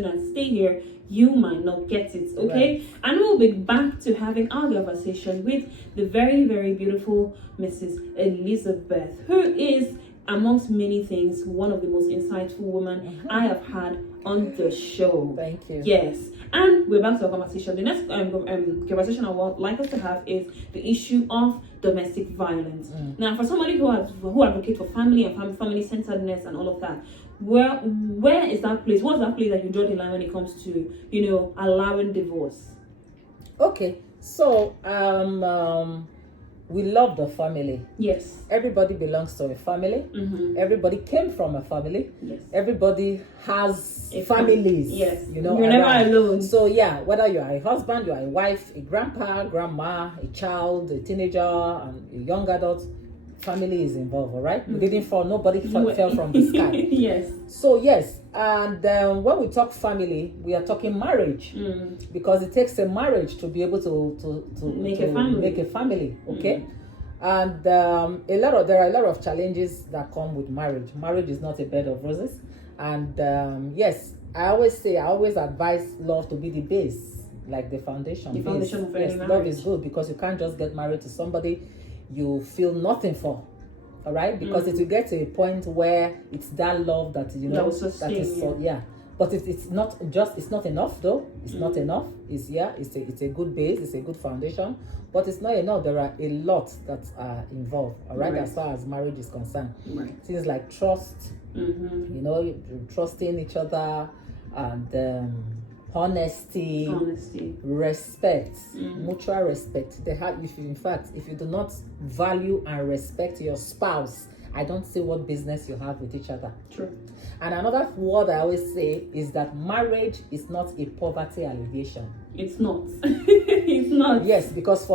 and stay here, you might not get it. Okay, Right. and we'll be back to having our conversation with the very, very beautiful Mrs. Elizabeth, who is, amongst many things, one of the most insightful women I have had on the show. Thank you. Yes, and we're back to our conversation. The next conversation I would like us to have is the issue of domestic violence. Now, for somebody who advocate for family and family centeredness and all of that, where is that place? What's that place that you draw the line when it comes to allowing divorce? Okay, so we love the family. Yes. Everybody belongs to a family. Everybody came from a family. Yes. Everybody has families. Yes. You know, you're never alone. So yeah, whether you are a husband, you are a wife, a grandpa, grandma, a child, a teenager, and a young adult, family is involved. All right. We didn't fall. Nobody fell from the sky. Yes. So yes, and when we talk family, we are talking marriage, because it takes a marriage to be able to Make a family. Okay, and there are a lot of challenges that come with marriage. Marriage is not a bed of roses, and yes, I always advise love to be the base, like the foundation. The foundation of any marriage. Love is good because you can't just get married to somebody you feel nothing for. All right, because it will get to a point where it's that love that that is so, yeah. But it's not enough though. It's not enough. It's a good base. It's a good foundation, but it's not enough. There are a lot that are involved. All right, as far as marriage is concerned, things like trust. Trusting each other, and honesty, respect, mutual respect. If you do not value and respect your spouse, I don't see what business you have with each other. True. And another word I always say is that marriage is not a poverty alleviation. It's not. It's not. Yes, because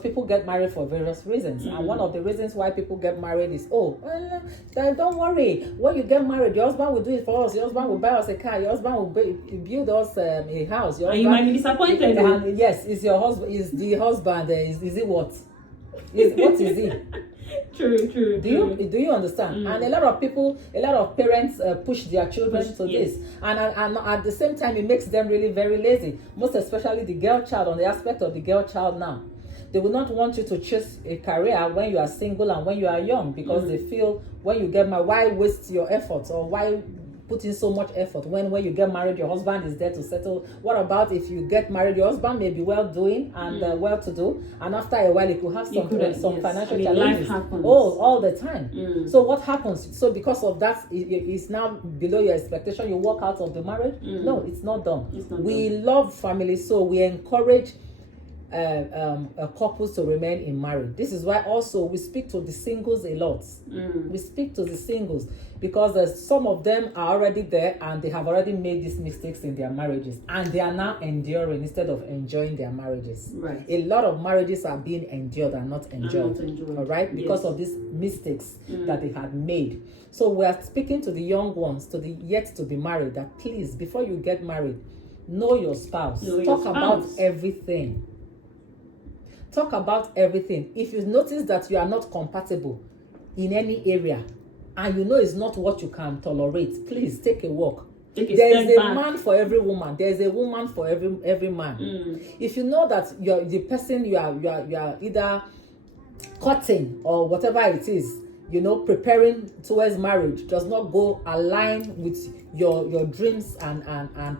people get married for various reasons, and one of the reasons why people get married is don't worry. When you get married, your husband will do it for us. Your husband will buy us a car. Your husband will build us a house. And you might be disappointed. And yes, is your husband? Is the husband? Is he what? What is he? True. Do you understand? And a lot of parents push their children to this, and at the same time it makes them really very lazy. Most especially the girl child. On the aspect of the girl child now, they will not want you to choose a career when you are single and when you are young, because they feel when you get married, why waste your efforts, or why put in so much effort when you get married your husband is there to settle? What about if you get married, your husband may be well doing and well to do, and after a while he could have some financial challenges. Life happens. All the time. So what happens? So because of that, it's now below your expectation, you walk out of the marriage. No, it's not done. We love family, so we encourage couples to remain in marriage. This is why also we speak to the singles a lot. We speak to the singles because some of them are already there and they have already made these mistakes in their marriages, and they are now enduring instead of enjoying their marriages. Right. A lot of marriages are being endured and not enjoyed. All right, because of these mistakes that they had made. So we are speaking to the young ones, to the yet to be married, that please, before you get married, know your spouse. Talk about everything. Talk about everything. If you notice that you are not compatible in any area, and you know it's not what you can tolerate, please take a walk. There is a man for every woman. There is a woman for every man. If you know that you're the person you are either courting or whatever it is, preparing towards marriage does not go align with your dreams and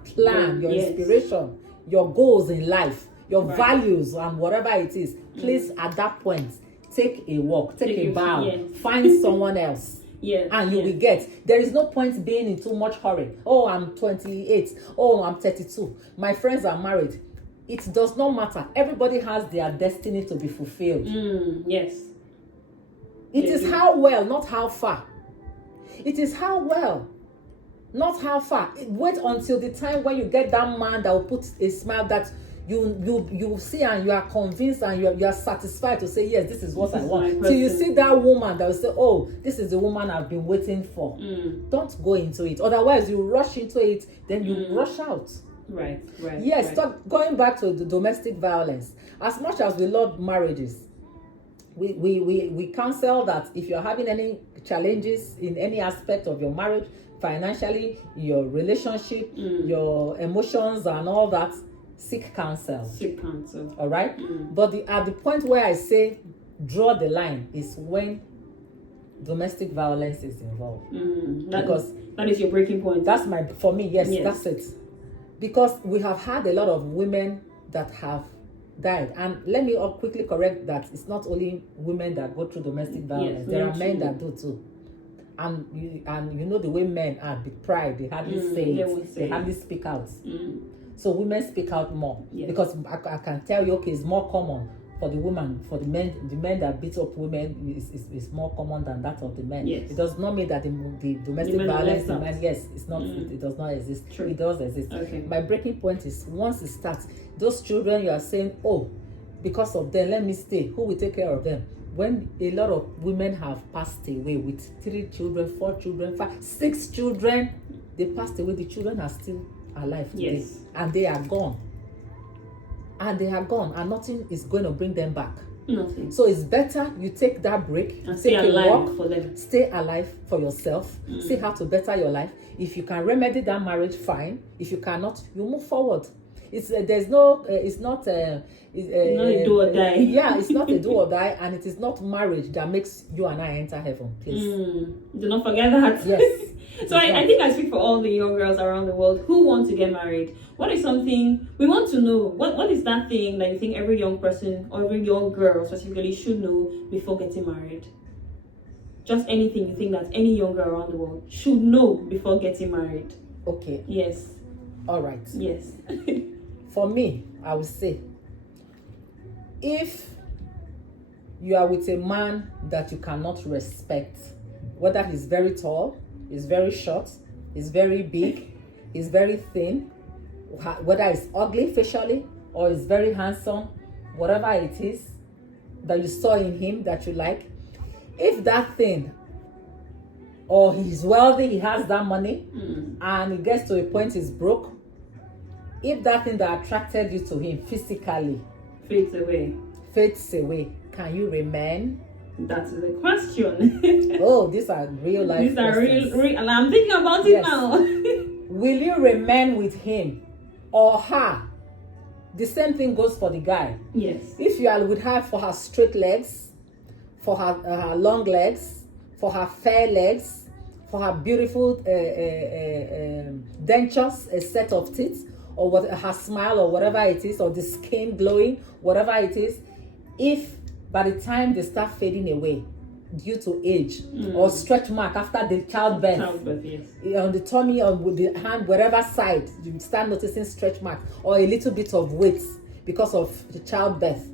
plan, your inspiration, your goals in life, your values and whatever it is, please at that point take a walk, take a bow, find someone else. And you will get. There is no point being in too much hurry. Oh, I'm 28. Oh, I'm 32. My friends are married. It does not matter. Everybody has their destiny to be fulfilled. Yes. It is how well, not how far. It is how well, not how far. Wait until the time when you get that man that will put a smile that you see and you are convinced and you are satisfied to say, yes, this is what I want. Till you see that woman that will say, oh, this is the woman I've been waiting for. Don't go into it. Otherwise, you rush into it, then you rush out. Right. Yes, going back to the domestic violence. As much as we love marriages, we counsel that if you're having any challenges in any aspect of your marriage, financially, your relationship, your emotions, and all that, seek counsel. Seek counsel. All right. But at the point where I say draw the line is when domestic violence is involved. Because that is your breaking point. That's for me. Yes, that's it. Because we have had a lot of women that have died, and let me quickly correct that it's not only women that go through domestic violence. There are men that do too. And you know the way men are, with pride, they hardly say it. They hardly speak out. So women speak out more because I can tell you, okay, it's more common for the woman, for the men that beat up women is more common than that of the men. It does not mean that the domestic violence, the men, it's not. It does not exist. True. It does exist. Okay. My breaking point is once it starts, those children you are saying, oh, because of them, let me stay. Who will take care of them? When a lot of women have passed away with 3 children, 4 children, 5, 6 children, they passed away. The children are still alive today, and they are gone. And they are gone, and nothing is going to bring them back. Nothing. So it's better you take that break, and stay alive for them. Stay alive for yourself. See how to better your life. If you can remedy that marriage, fine. If you cannot, you move forward. It's there's no. It's not. Not a do or die. Yeah, it's not a do or die, and it is not marriage that makes you and I enter heaven. Please do not forget that. Yes. So I think I speak for all the young girls around the world who want to get married. What is something we want to know? What is that thing that you think every young person or every young girl specifically should know before getting married? Just anything you think that any young girl around the world should know before getting married. Okay. Yes. All right. Yes. For me, I would say, if you are with a man that you cannot respect, whether he's very tall, he's very short, he's very big, he's very thin, whether he's ugly facially or he's very handsome, whatever it is that you saw in him that you like, if that thing, or he's wealthy, he has that money, and he gets to a point he's broke, if that thing that attracted you to him physically fades away, can you remain? That's the question. Oh, these are real life These are questions. real, and I'm thinking about it now. Will you remain with him or her? The same thing goes for the guy. Yes. If you are with her for her straight legs, for her long legs, for her fair legs, for her beautiful dentures, a set of teeth, or her smile, or whatever it is, or the skin glowing, whatever it is, if by the time they start fading away due to age or stretch mark after the childbirth, on the tummy or with the hand, wherever side, you start noticing stretch mark or a little bit of weight because of the childbirth,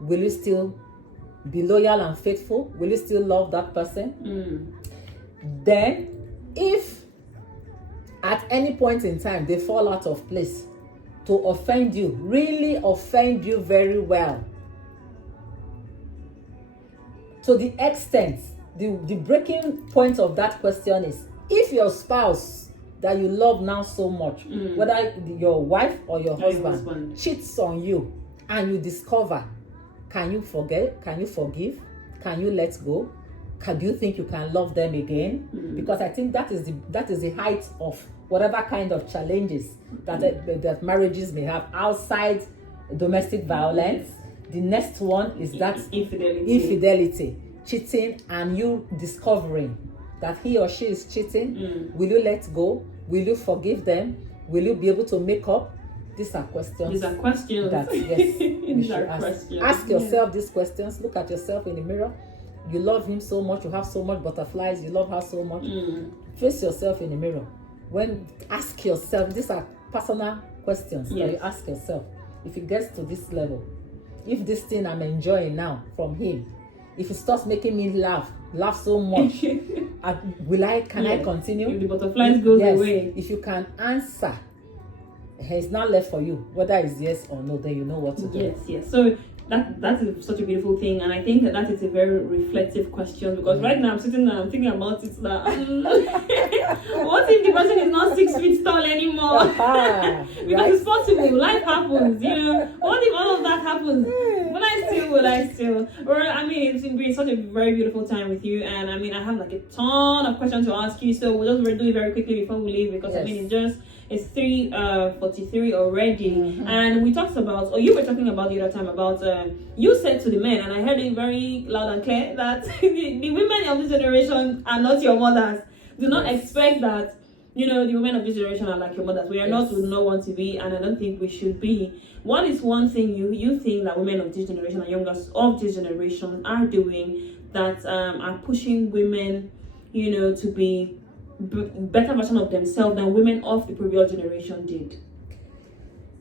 will you still be loyal and faithful? Will you still love that person? Then, if at any point in time they fall out of place to offend you, really offend you very well, to the extent, the breaking point of that question is, if your spouse that you love now so much, whether your wife or your husband cheats on you, and you discover, can you forget? Can you forgive? Can you let go? Do you think you can love them again? Because I think that is the height of whatever kind of challenges that marriages may have outside domestic violence. The next one is that infidelity, cheating, and you discovering that he or she is cheating. Will you let go? Will you forgive them? Will you be able to make up? These are questions. These are questions. That, yes, you should ask yourself these questions. Look at yourself in the mirror. You love him so much. You have so much butterflies. You love her so much. Face yourself in the mirror. Ask yourself. These are personal questions that you ask yourself. If it gets to this level, if this thing I'm enjoying now from him, if it starts making me laugh so much, can I continue? If the butterflies goes away. If you can answer, it's not left for you. Whether it's yes or no, then you know what to do. Yes. So that is such a beautiful thing, and I think that is a very reflective question, because right now I'm sitting there, I'm thinking about it that what if the person is not 6 feet tall anymore? Because it's possible, life happens, What if all of that happens? Will I still? Or I mean, it's been such a very beautiful time with you, and I mean, I have like a ton of questions to ask you, so we'll just do it very quickly before we leave, because I mean, it's 3:43 already, and we talked about, or you were talking about the other time about, you said to the men, and I heard it very loud and clear, that the women of this generation are not your mothers. Do not expect that, the women of this generation are like your mothers. We are not, we do not want to be, and I don't think we should be. What is one thing you think that women of this generation and youngers of this generation are doing that are pushing women, to be better version of themselves than women of the previous generation did?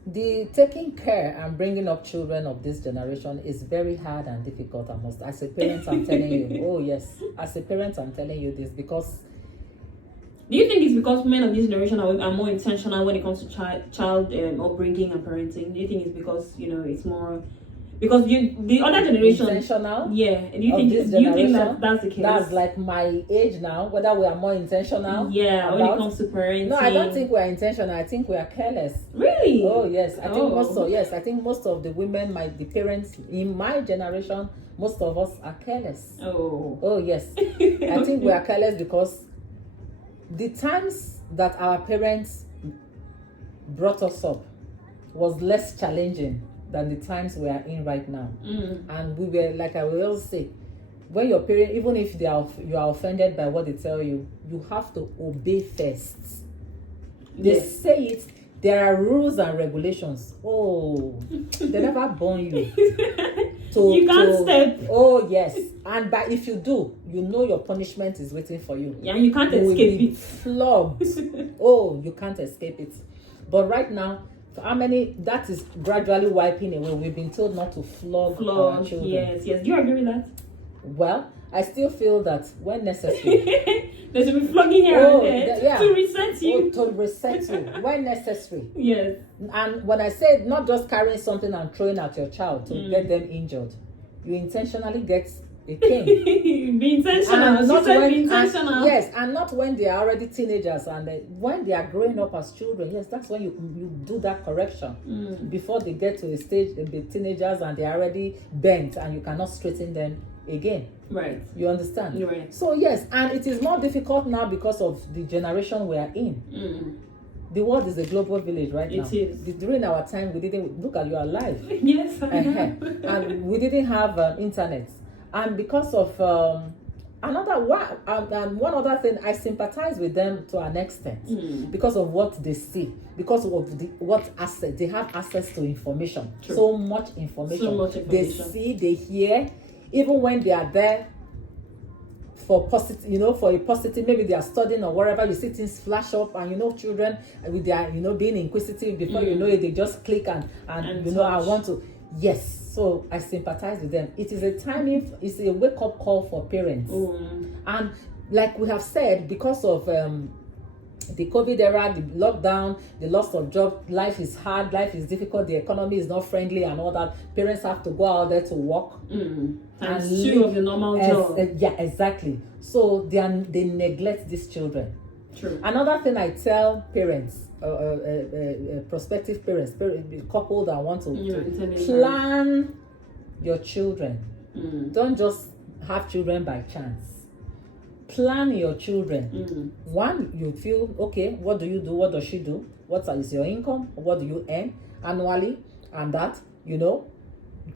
The taking care and bringing up children of this generation is very hard and difficult. As a parent, I'm telling you. Oh yes, as a parent, I'm telling you this, because. Do you think it's because men of this generation are more intentional when it comes to child upbringing and parenting? Do you think it's because it's more? Because the other generation intentional, yeah. Do you think that's the case? That's like my age now. Whether we are more intentional, yeah. When it comes to parenting, no, I don't think we are intentional. I think we are careless. Really? Oh yes, I think most of the women, the parents in my generation, most of us are careless. Oh yes, I think we are careless because the times that our parents brought us up was less challenging than the times we are in right now. And we were, like I will always say, when your parents, even if you are offended by what they tell you, you have to obey first. They say it, there are rules and regulations. Oh, they never born you. You can't step. Oh yes, and but if you do, your punishment is waiting for you. Yeah, you can't escape it. Flogged. Oh, you can't escape it. But right now, how many that is gradually wiping away? We've been told not to flog our children. Yes. Do you agree with that? Well, I still feel that when necessary, there should be flogging here and there to reset you. To reset you when necessary. Yes. And when I say not just carrying something and throwing at your child to get them injured, you intentionally get a cane. Be intentional. Be intentional. Yes, and not when they are already teenagers, and when they are growing up as children. Yes, that's when you do that correction. Before they get to a stage, they be teenagers and they are already bent, and you cannot straighten them again. Right. You understand? Right. So yes, and it is more difficult now because of the generation we are in. The world is a global village right now. It is. During our time, we didn't look at you alive. Yes, I know. And we didn't have internet. And because of one other thing, I sympathize with them to an extent because of what they see, because of what asset they have access to information. True. So much information. They see, they hear, even when they are there for positive, for a positive, maybe they are studying or whatever, you see things flash up, and children with their being inquisitive, before you know it, they just click and I want to. Yes. So I sympathize with them. It is it's a wake-up call for parents. And like we have said, because of the COVID era, the lockdown, the loss of job, life is hard, life is difficult, the economy is not friendly and all that. Parents have to go out there to work. And two of the normal job. Yeah, exactly. So they neglect these children. True. Another thing I tell parents, prospective parents, couple that want to plan your children. Don't just have children by chance. Plan your children. One, you feel, okay, what do you do? What does she do? What is your income? What do you earn annually? And that,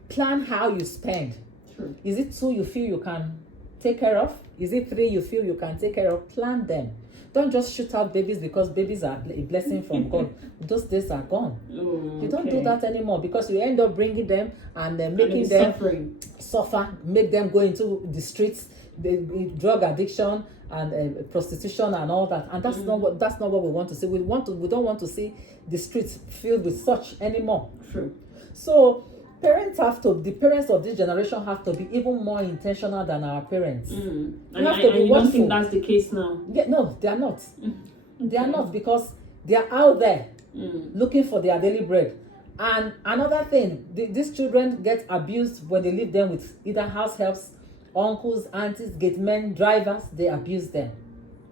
plan how you spend. True. Is it 2 you feel you can take care of? Is it 3 you feel you can take care of? Plan them. Don't just shoot out babies because babies are a blessing from God. Those days are gone. You don't do that anymore, because you end up bringing them and making them suffer, make them go into the streets, the drug addiction and prostitution and all that. And that's not what we want to see. We don't want to see the streets filled with such anymore. True. So the parents of this generation have to be even more intentional than our parents. And you don't think that's the case now? Yeah, no, they are not. They are not, because they are out there looking for their daily bread. And another thing, these children get abused when they leave them with either house helps, uncles, aunties, gate men, drivers. They abuse them.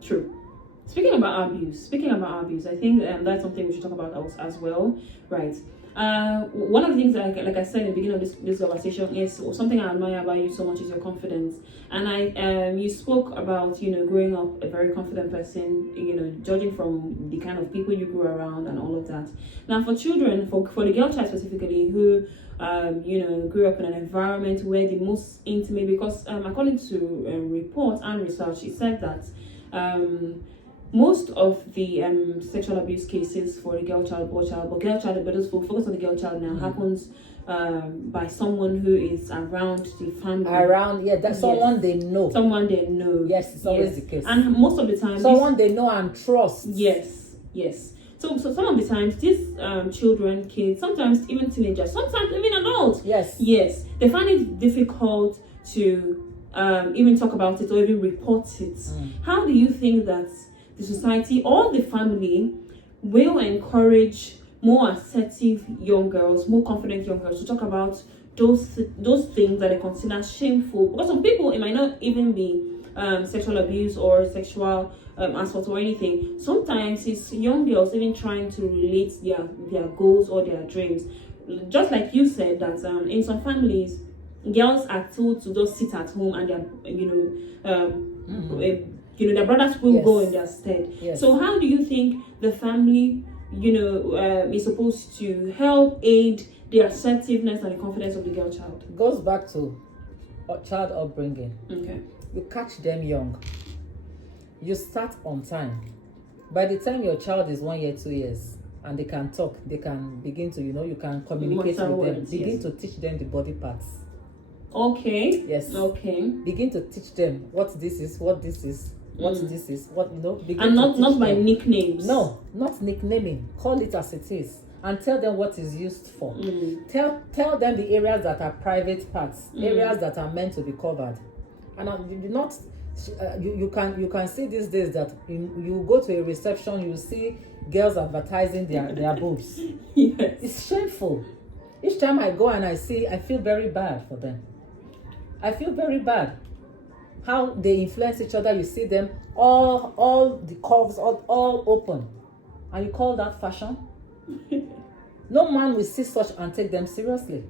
True. Speaking about abuse, I think that's something we should talk about as well, right? One of the things that, like I said in the beginning of this conversation, is something I admire about you so much is your confidence. And you spoke about, growing up a very confident person, judging from the kind of people you grew around and all of that. Now, for children, for the girl child specifically, who grew up in an environment where the most intimate, because according to reports and research, it said that most of the sexual abuse cases for the girl child, boy child, but just focus on the girl child now, happens by someone who is around the family. That's someone they know. Someone they know. Yes, it's always the case. And most of the time, someone they know and trust. Yes. So some of the times, these children, kids, sometimes even teenagers, sometimes even adults. Yes, they find it difficult to even talk about it or even report it. How do you think that the society or the family will encourage more assertive young girls, more confident young girls to talk about those things that they consider shameful? Because some people, it might not even be sexual abuse or sexual assault or anything. Sometimes it's young girls even trying to relate their goals or their dreams. Just like you said, that in some families, girls are told to just sit at home and their brothers will go in their stead. Yes. So how do you think the family, is supposed to help aid the assertiveness and the confidence of the girl child? It goes back to child upbringing. Okay. You catch them young. You start on time. By the time your child is 1 year, 2 years, and they can talk, they can begin to, you can communicate with them. Begin to teach them the body parts. Okay. Yes. Okay. Begin to teach them what this is, what this is, what this is, what and not by nicknames. No, not nicknaming. Call it as it is, and tell them what is used for. Tell them the areas that are private parts, areas that are meant to be covered, and you can see these days that you go to a reception, you see girls advertising their boobs. Yes. It's shameful. Each time I go and I see, I feel very bad for them. I feel very bad. How they influence each other. You see them all the curves all open, and you call that fashion? No man will see such and take them seriously,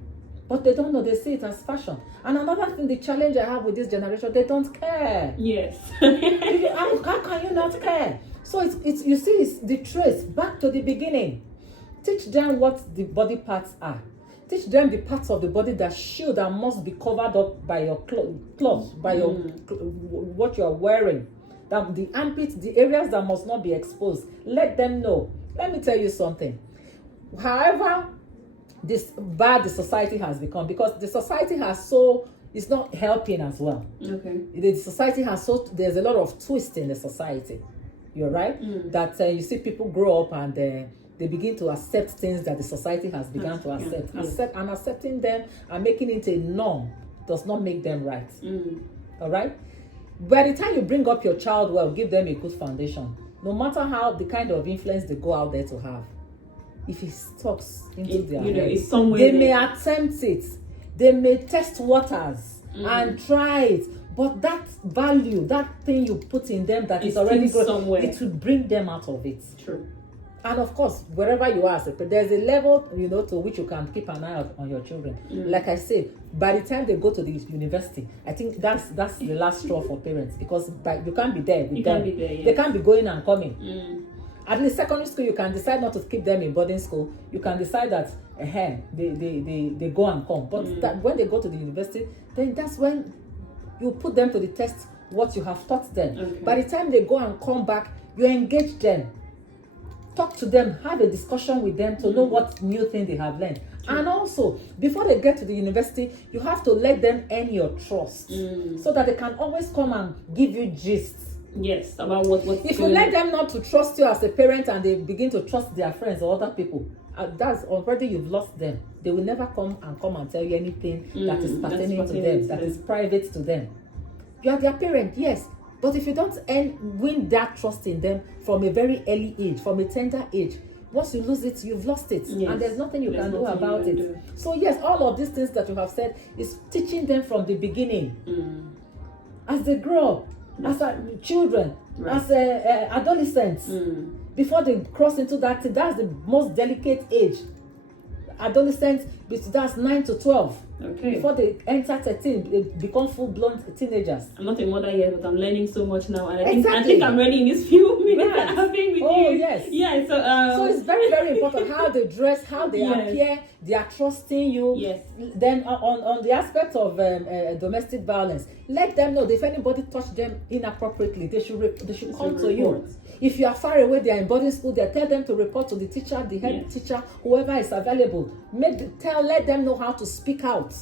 but they don't know. They see it as fashion. And another thing, the challenge I have with this generation, they don't care. Yes. How can you not care? So it's you see, it's the trace back to the beginning. Teach them what the body parts are. Teach them the parts of the body that should and must be covered up by your clothes, by your what you are wearing. That the armpits, the areas that must not be exposed. Let them know. Let me tell you something. However, this bad the society has become, because the society it's not helping as well. Okay. The society there's a lot of twist in the society. You're right. That you see people grow up and they begin to accept things that the society has begun to accept. And accepting them and making it a norm does not make them right. All right? By the time you bring up your child well, give them a good foundation. No matter how the kind of influence they go out there to have, if it talks into their heads, they may attempt it. They may test waters and try it. But that value, that thing you put in them that is already good, it will bring them out of it. True. And of course, wherever you are, there's a level, to which you can keep an eye out on your children. Like I said, by the time they go to the university, I think that's the last straw for parents, because you can't be there with them. They can't be going and coming. At least secondary school, you can decide not to keep them in boarding school. You can decide that they go and come. But that when they go to the university, then that's when you put them to the test what you have taught them. Okay. By the time they go and come back, you engage them. Talk to them, have a discussion with them to know what new thing they have learned. True. And also, before they get to the university, you have to let them earn your trust so that they can always come and give you gist. Yes, about what if you let them not to trust you as a parent and they begin to trust their friends or other people, that's already you've lost them. They will never come and tell you anything that is pertaining to them, that is private to them. You are their parent, yes. But if you don't win that trust in them from a very early age, from a tender age, Once you lose it, you've lost it. Yes. And there's nothing you can do about it. So yes, all of these things that you have said is teaching them from the beginning. As they grow up, as children, as adolescents, before they cross into that's the most delicate age. Adolescents, that's 9 to 12. Okay. Before they enter 13, they become full-blown teenagers. I'm not a mother yet, but I'm learning so much now, and I think I'm ready in this few minutes that I've been with you. Oh yes. Yeah. So it's very, very important how they dress, how they appear. They are trusting you. Yes. Then on the aspect of domestic violence, let them know that if anybody touch them inappropriately, they should come to you. If you are far away, they are in boarding school, they tell them to report to the teacher, the head teacher, whoever is available. Let them know how to speak out.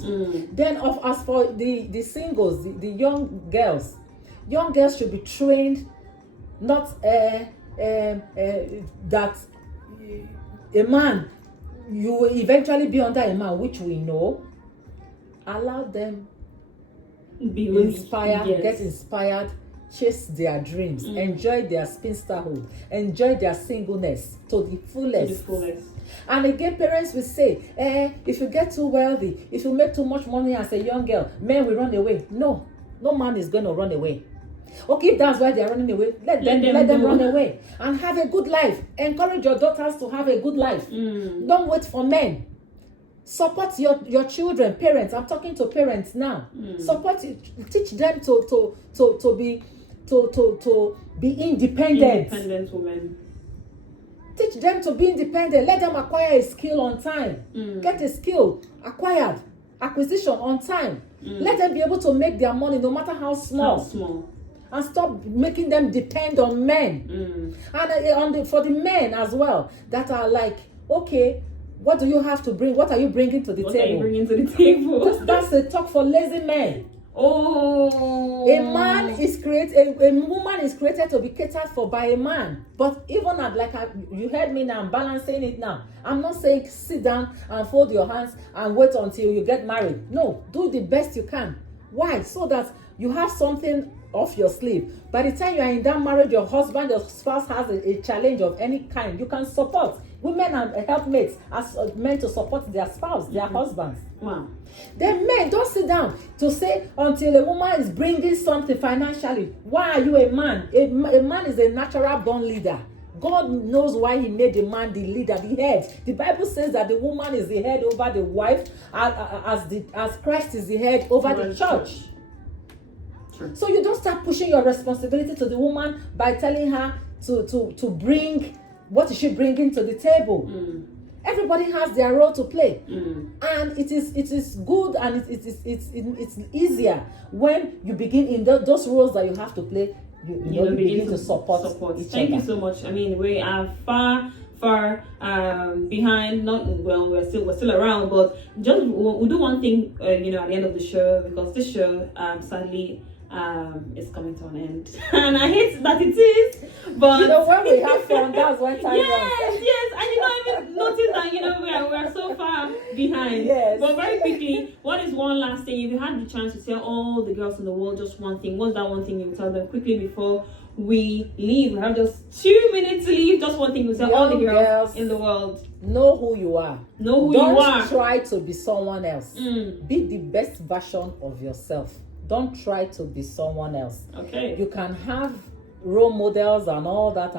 Then as for the singles, the young girls should be trained, not that a man, you will eventually be under a man, which we know. Allow them be inspired, get inspired, chase their dreams, enjoy their spinsterhood, enjoy their singleness to the fullest. And again, parents will say, if you get too wealthy, if you make too much money as a young girl, men will run away. No man is going to run away. Okay, if that's why they are running away, let them run away and have a good life. Encourage your daughters to have a good life. Don't wait for men. Support your children, parents. I'm talking to parents now. Support it. Teach them to be independent. Independent women. Teach them to be independent. Let them acquire a skill on time. Get a skill acquisition on time. Let them be able to make their money no matter how small. And stop making them depend on men. And for the men as well that are like, okay, what do you have to bring? What are you bringing to the table? What are you bringing to the table? That's a talk for lazy men. Oh, a woman is created to be catered for by a man. But even you heard me now, I'm balancing it now. I'm not saying sit down and fold your hands and wait until you get married. No, do the best you can. Why? So that you have something off your sleeve. By the time you are in that marriage, your spouse has a challenge of any kind, you can support. Women are helpmates as meant to support their spouse, their husbands. Wow. Then men, don't sit down to say until a woman is bringing something financially. Why are you a man? A man is a natural born leader. God knows why he made the man the leader, the head. The Bible says that the woman is the head over the wife, as Christ is the head over the church. True. So you don't start pushing your responsibility to the woman by telling her to bring what is she bringing to the table. Everybody has their role to play, and it is good, and it's easier when you begin in those roles that you have to play. You begin to support each other. Thank you so much. I mean, we are far behind. We're still around, but just we'll do one thing. At the end of the show, because this show sadly is coming to an end, and I hate that it is. But when we have fun, that's when time runs. Yes, and I even noticed that we're so far behind. Yes. But very quickly, what is one last thing? If you had the chance to tell all the girls in the world just one thing, what's that one thing you would tell them quickly before we leave? We have just 2 minutes to leave. Just one thing you tell all the girls in the world. Know who you are. Know who you are. Don't try to be someone else. Be the best version of yourself. Don't try to be someone else. Okay. You can have role models and all that,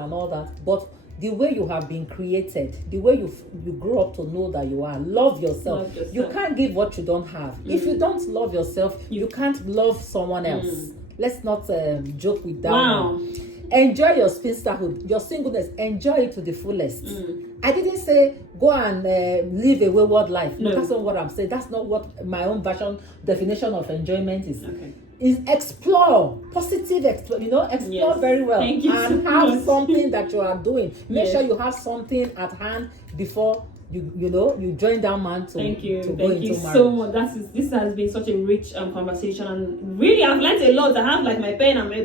but the way you have been created, the way you grow up to know that you are, love yourself. You can't give what you don't have. If you don't love yourself, you can't love someone else. Let's not joke with that. Wow. Enjoy your spinsterhood, your singleness. Enjoy it to the fullest. I didn't say go and live a wayward life. No, that's not what I'm saying. That's not what my own definition of enjoyment is. Okay. Is explore, explore very well. Thank you and so have much. something that you are doing. Make sure you have something at hand before you join that man to Thank you go into marriage. So much. This has been such a rich conversation, and really I've learned a lot. I have my pen and my